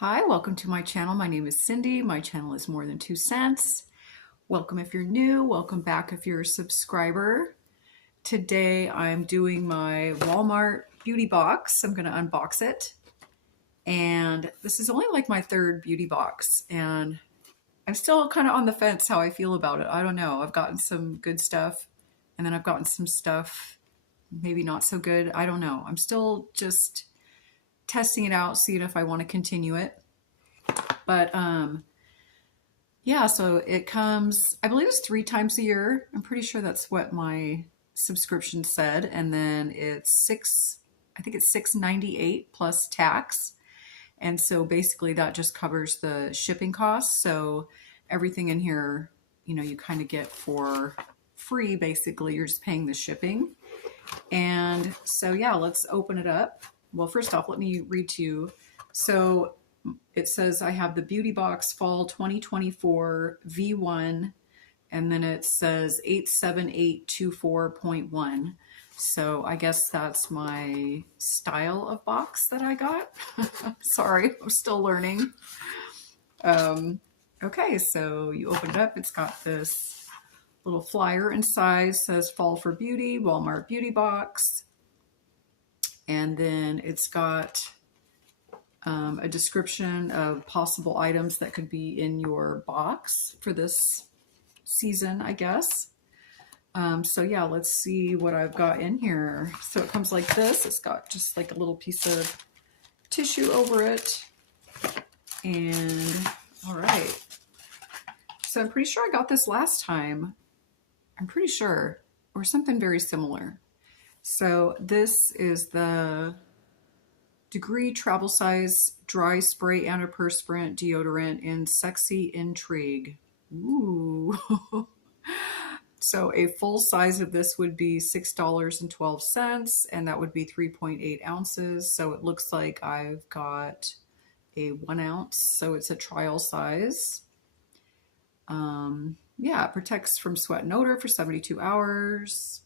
Hi, welcome to my channel. My name is Cindy. My channel is More Than Two Cents. Welcome if you're new. Welcome back if you're a subscriber. Today I'm doing my Walmart beauty box. I'm going to unbox it. And this is only like my third beauty box. And I'm still kind of on the fence how I feel about it. I don't know. I've gotten some good stuff. And then I've gotten some stuff maybe not so good. I don't know. I'm still just testing it out, seeing if I want to continue it. But yeah, so it comes, I believe it's 3 times a year. I'm pretty sure that's what my subscription said. And then I think it's 6.98 plus tax. And so basically that just covers the shipping costs. So everything in here, you kind of get for free, basically. You're just paying the shipping. And so, yeah, let's open it up. Well, first off, let me read to you. So it says I have the Beauty Box Fall 2024 V1, and then it says 87824.1. So I guess that's my style of box that I got. Sorry, I'm still learning. Okay, so you open it up. It's got this little flyer inside, says Fall for Beauty, Walmart Beauty Box. And then it's got a description of possible items that could be in your box for this season, I guess. So yeah, let's see what I've got in here. So it comes like this. It's got just like a little piece of tissue over it. And all right. So I'm pretty sure I got this last time. I'm pretty sure, or something very similar. So this is the Degree Travel Size Dry Spray Antiperspirant Deodorant in Sexy Intrigue. Ooh. So a full size of this would be $6.12, and that would be 3.8 ounces. So it looks like I've got a 1 ounce, so it's a trial size. Yeah, it protects from sweat and odor for 72 hours,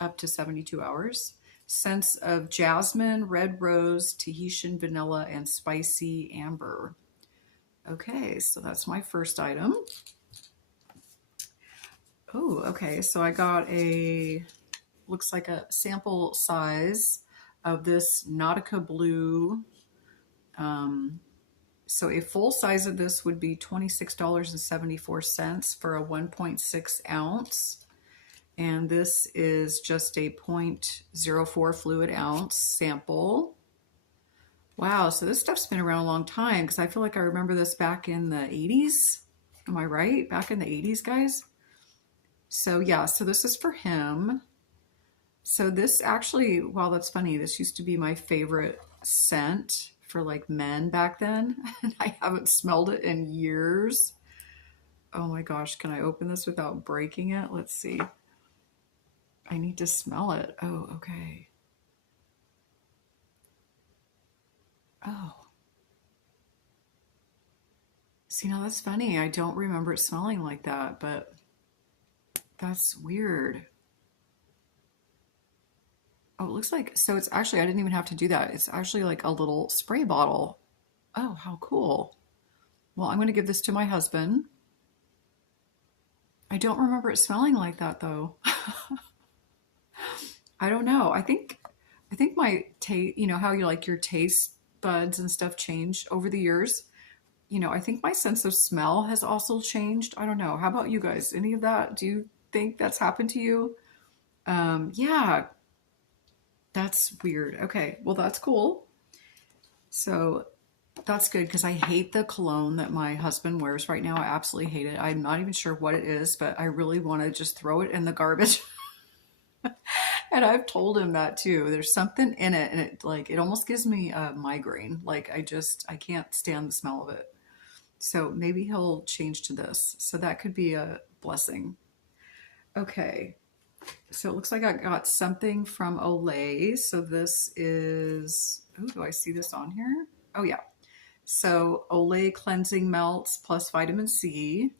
up to 72 hours. Scents of jasmine, red rose, Tahitian vanilla, and spicy amber. Okay, so that's my first item. Oh, okay, so I got looks like a sample size of this Nautica Blue. So a full size of this would be $26.74 for a 1.6 ounce. And this is just a 0.04 fluid ounce sample. Wow, so this stuff's been around a long time because I feel like I remember this back in the 80s. Am I right? Back in the 80s, guys? So yeah, so this is for him. So this actually, wow, that's funny. This used to be my favorite scent for like men back then. And I haven't smelled it in years. Oh my gosh, can I open this without breaking it? Let's see. I need to smell it. Oh, okay. Oh. See, now that's funny. I don't remember it smelling like that, but that's weird. Oh, it looks like, so it's actually, I didn't even have to do that. It's actually like a little spray bottle. Oh, how cool. Well, I'm going to give this to my husband. I don't remember it smelling like that though. I don't know. I think my taste, how you like your taste buds and stuff change over the years. I think my sense of smell has also changed. I don't know. How about you guys? Any of that? Do you think that's happened to you? Yeah, that's weird. Okay, well, that's cool. So that's good because I hate the cologne that my husband wears right now. I absolutely hate it. I'm not even sure what it is, but I really want to just throw it in the garbage. And I've told him that too. There's something in it, and it almost gives me a migraine. Like I can't stand the smell of it. So maybe he'll change to this. So that could be a blessing. Okay. So it looks like I got something from Olay. So this is, oh, do I see this on here? Oh yeah. So Olay Cleansing Melts plus vitamin C,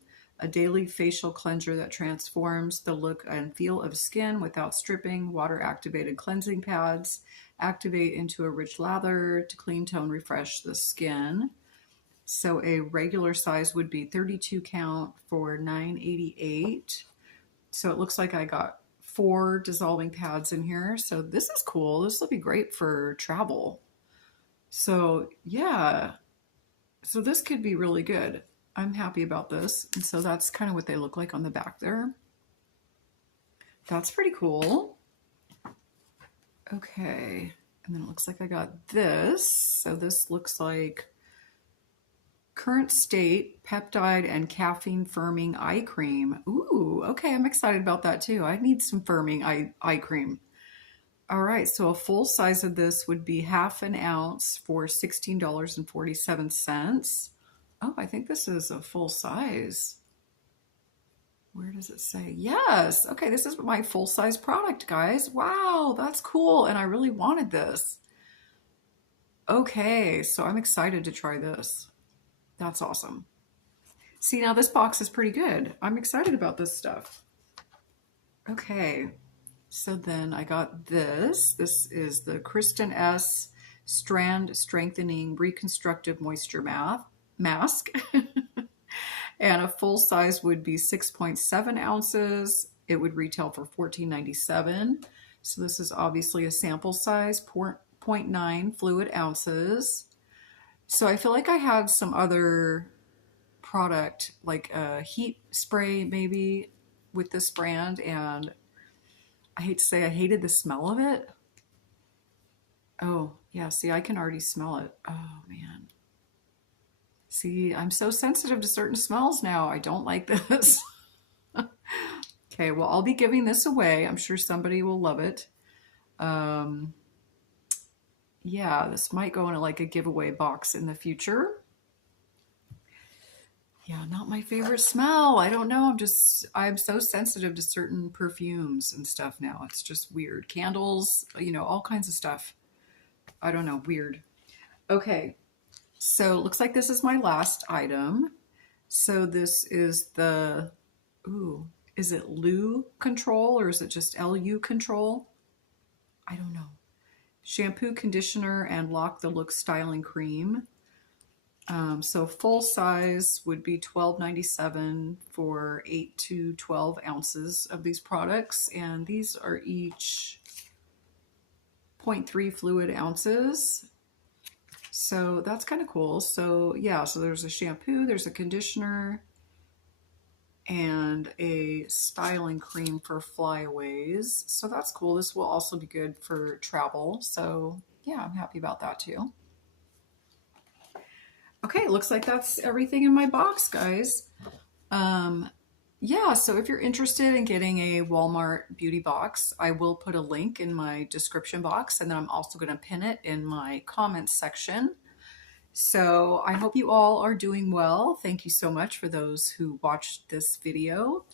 a daily facial cleanser that transforms the look and feel of skin without stripping, water activated cleansing pads, activate into a rich lather to clean tone refresh the skin. So a regular size would be 32 count for $9.88. So it looks like I got 4 dissolving pads in here. So this is cool. This will be great for travel. So yeah, so this could be really good. I'm happy about this. And so that's kind of what they look like on the back there. That's pretty cool. Okay. And then it looks like I got this. So this looks like Current State Peptide and Caffeine Firming Eye Cream. Ooh, okay. I'm excited about that too. I need some firming eye cream. All right. So a full size of this would be half an ounce for $16.47. Oh, I think this is a full size. Where does it say? Yes. Okay, this is my full-size product, guys. Wow, that's cool. And I really wanted this. Okay, so I'm excited to try this. That's awesome. See, now this box is pretty good. I'm excited about this stuff. Okay, so then I got this. This is the Kristen S. Strand Strengthening Reconstructive Moisture Mask. And a full size would be 6.7 ounces. It would retail for $14.97. So this is obviously a sample size, 0.9 fluid ounces. So I feel like I had some other product, like a heat spray maybe with this brand, and I hate to say I hated the smell of it. Oh, yeah, see, I can already smell it. Oh, man. See, I'm so sensitive to certain smells now. I don't like this. Okay, well, I'll be giving this away. I'm sure somebody will love it. Yeah, this might go into like a giveaway box in the future. Yeah, not my favorite smell. I don't know. I'm so sensitive to certain perfumes and stuff now. It's just weird. Candles, all kinds of stuff. I don't know, weird. Okay, so it looks like this is my last item. So this is the, ooh, is it Lu Control or is it just LU Control? I don't know. Shampoo, conditioner, and Lock the Look styling cream. So full size would be $12.97 for 8 to 12 ounces of these products. And these are each 0.3 fluid ounces. So that's kind of cool. So yeah, so there's a shampoo, there's a conditioner, and a styling cream for flyaways. So that's cool. This will also be good for travel. So yeah, I'm happy about that too. Okay, looks like that's everything in my box, guys. Yeah, so if you're interested in getting a Walmart beauty box, I will put a link in my description box, and then I'm also going to pin it in my comments section. So I hope you all are doing well. Thank you so much for those who watched this video.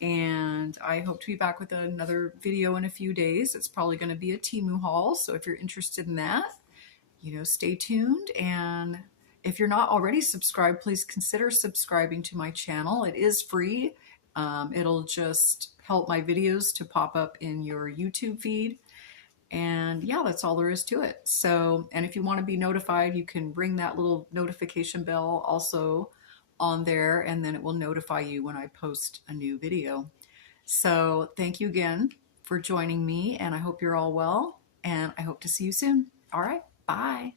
And I hope to be back with another video in a few days. It's probably going to be a Temu haul. So if you're interested in that, stay tuned. And if you're not already subscribed, please consider subscribing to my channel. It is free. It'll just help my videos to pop up in your YouTube feed. And yeah, that's all there is to it. So, and if you want to be notified, you can ring that little notification bell also on there, and then it will notify you when I post a new video. So thank you again for joining me, and I hope you're all well, and I hope to see you soon. All right, bye.